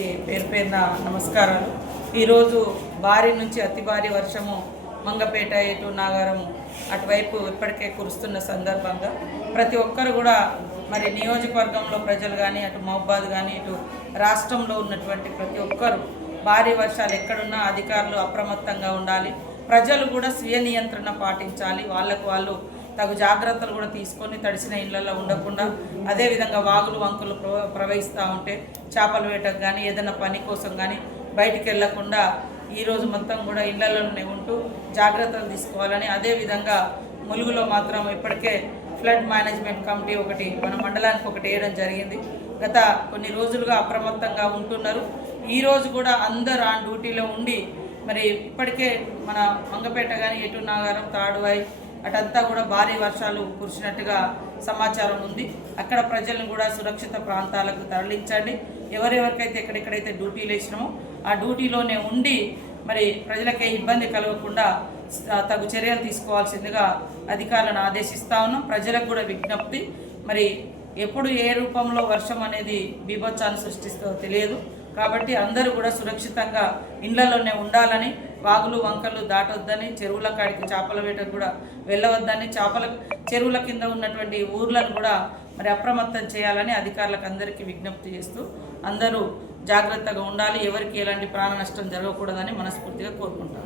పేరు పేరున నమస్కారాలు. ఈరోజు భారీ నుంచి అతి భారీ వర్షము మంగపేట ఇటు నాగారం అటువైపు ఇప్పటికే కురుస్తున్న సందర్భంగా ప్రతి ఒక్కరు కూడా మరి నియోజకవర్గంలో ప్రజలు కానీ అటు మహబాద్ కానీ ఇటు రాష్ట్రంలో ఉన్నటువంటి ప్రతి ఒక్కరు భారీ వర్షాలు ఎక్కడున్నా అధికారులు అప్రమత్తంగా ఉండాలి. ప్రజలు కూడా స్వీయ నియంత్రణ పాటించాలి. వాళ్ళు తగు జాగ్రత్తలు కూడా తీసుకొని తడిసిన ఇళ్లలో ఉండకుండా, అదేవిధంగా వాగులు వంకులు ప్రవహిస్తూ ఉంటే చేపల వేటకు కానీ ఏదైనా పని కోసం కానీ బయటికి వెళ్లకుండా ఈరోజు మొత్తం కూడా ఇళ్లలోనే ఉంటూ జాగ్రత్తలు తీసుకోవాలని, అదేవిధంగా ములుగులో మాత్రం ఇప్పటికే ఫ్లడ్ మేనేజ్మెంట్ కమిటీ ఒకటి మన మండలానికి ఒకటి వేయడం జరిగింది. గత కొన్ని రోజులుగా అప్రమత్తంగా ఉంటున్నారు. ఈరోజు కూడా అందరూ ఆ డ్యూటీలో ఉండి మరి ఇప్పటికే మన మంగపేట కానీ ఎటు నాగారం తాడువాయి అటంతా కూడా భారీ వర్షాలు కురిసినట్టుగా సమాచారం ఉంది. అక్కడ ప్రజలను కూడా సురక్షిత ప్రాంతాలకు తరలించండి. ఎవరెవరికైతే ఎక్కడెక్కడైతే డ్యూటీలు వేసినామో ఆ డ్యూటీలోనే ఉండి మరి ప్రజలకే ఇబ్బంది కలగకుండా తగు చర్యలు తీసుకోవాల్సిందిగా అధికారులను ఆదేశిస్తా ఉన్నాం. ప్రజలకు కూడా విజ్ఞప్తి, మరి ఎప్పుడు ఏ రూపంలో వర్షం అనేది బీభత్సాన్ని సృష్టిస్తుందో తెలియదు కాబట్టి అందరూ కూడా సురక్షితంగా ఇళ్లలోనే ఉండాలని, వాగులు వంకలు దాటొద్దని, చెరువుల కాడికి చేపల వేటకు కూడా వెళ్ళవద్దని, చెరువుల కింద ఉన్నటువంటి ఊర్లను కూడా మరి అప్రమత్తం చేయాలని అధికారులకు అందరికీ విజ్ఞప్తి చేస్తూ అందరూ జాగ్రత్తగా ఉండాలి. ఎవరికి ఎలాంటి ప్రాణ నష్టం జరగకూడదని మనస్ఫూర్తిగా కోరుకుంటాను.